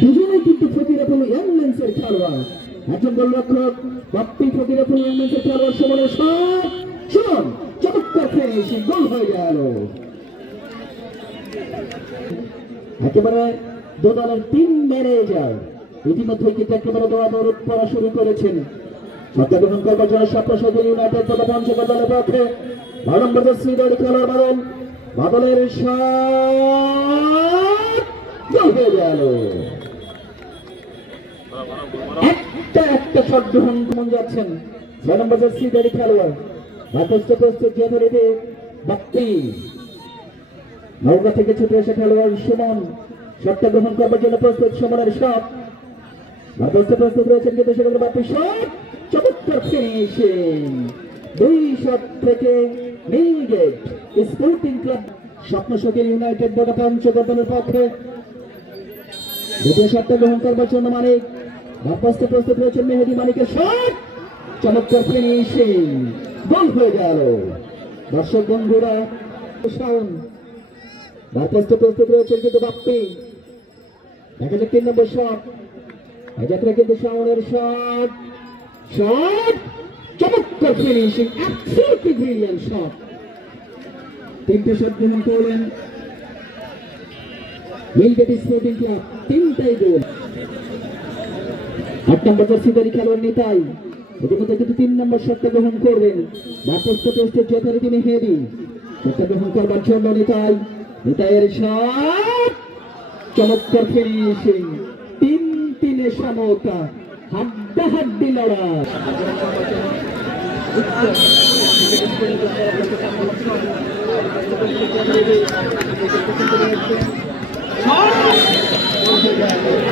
দুজনেই কিন্তু ফকিরাপুল ইয়াংম্যান্সের খেলোয়াড়। একজন গোলরক্ষক বাপ্পি ফকিরাপুল ইয়াংম্যান্সের খেলোয়াড় সুমনের শট। সুমন, চমৎকার ফিনিশিং গোল হয়ে গেল। একেবারে দোদলের তিন মেরে যায়। ইতিমধ্যে কিন্তু একেবারে দোয়া দৌড় করা শুরু করেছেন। সত্য গ্রহণ বাদলের শট গোল হয়ে গেল একটা শট গ্রহণ মন যাচ্ছেন। ছয় নম্বর জার্সি দাঁড়ি খেলোয়াড় যথেষ্ট প্রস্তুত যে ধরে বাপ্পি নৌকা থেকে ছুটে এসে খেলোয়াড় সুমন। শটটা গ্রহণ করবার জন্য প্রস্তুত সুমনের শট যথেষ্ট প্রস্তুত রয়েছেন কিন্তু সেখানে বাপ্পি শট চমৎকার ফিনিশিং দুই শট থেকে মিলগেট স্পোর্টিং ক্লাব স্বপ্ন শকের ইউনাইটেড পঞ্চগড়ের পক্ষে। দ্বিতীয় শটটা গ্রহণ করবার জন্য মানিক। বাপ্পাস্তে প্রস্তুত রয়েছেন মেহেদি মানিকের শট। চমৎকার ফিনিশিং গোল হয়ে গেল। দর্শক বন্ধুরা শাওন বাপ্পাস্তে প্রস্তুত রয়েছেন কিন্তু বাপ্পি। দেখা যাক তিন নম্বর শট যাত্রা কিন্তু শাওনের শট শট চমৎকার ফিনিশিং অ্যাবসলিউটলি ব্রিলিয়ান্ট শট তিনটে শট গ্রহণ করলেন। মিলগেট স্পোর্টিং ক্লাব তিনটাই গোল। আট নম্বর জর্সিদারি খেলোয়াড় নিতাই। ইতিমধ্যে কিন্তু তিন নম্বর শটটা গ্রহণ করবেন। বাপস্থ টেস্টের যথারীতি মেহেদি শটটা গ্রহণ করবার জন্য নিতাই। নিতাইয়ের শট! চমৎকার ফিনিশিং। তিন তিনে সমতা। হাড্ডা হাড্ডি লড়াই। Oh!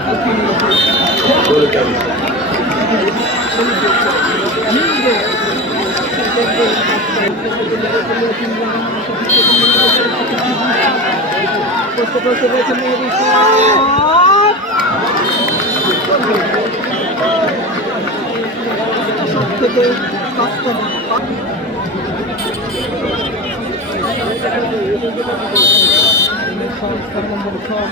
সব থেকে সংস্কার নম্বর ছয়